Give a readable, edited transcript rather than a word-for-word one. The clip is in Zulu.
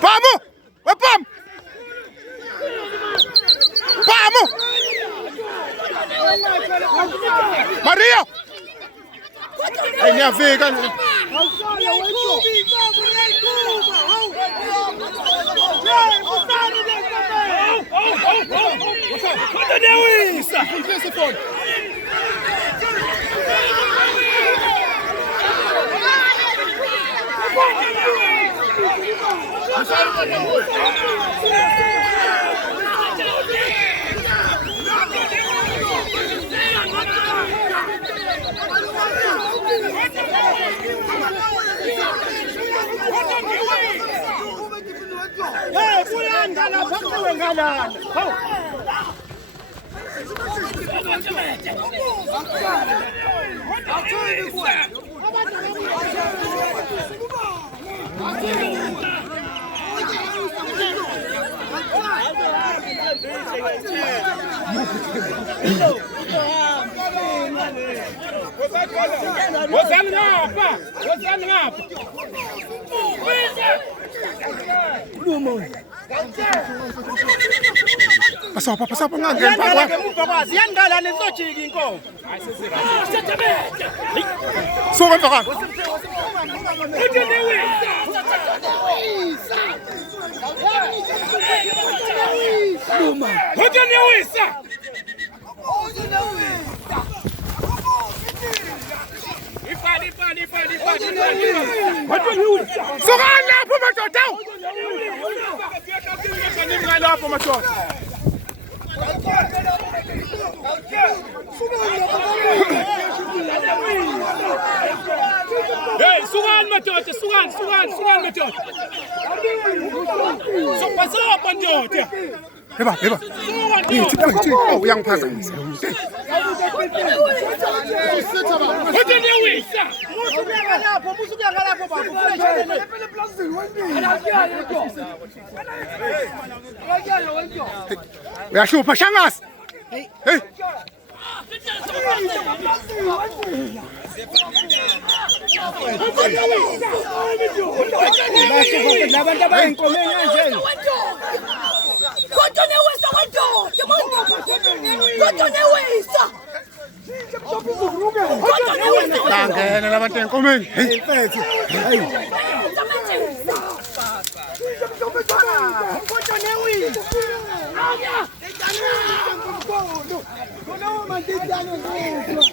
Vamos! Vamos! Vamos! Maria! Ai, minha veiga! Quanto deu isso? Wozani ngapha. Pasapha ngangena phakwa. Ziyandala nesojika inkomo. Suka emva kwakho. Suka lapho madoda. Lapho madoda. Hey, sukani madoda, sukani madoda. Sopa ndoda. Yeba. Ngithi uyangiphazamisa. Kodwa niyawisa. Musuke ngalapho baba. Uyashupha shangazi. Hey. Labantu abayinkomeni kanje. Kodwa newisa wendoda, kodwa newisa. Bangena labantu enkomeni. Hey mfethu. Hey. Kodwa newisa. Aya.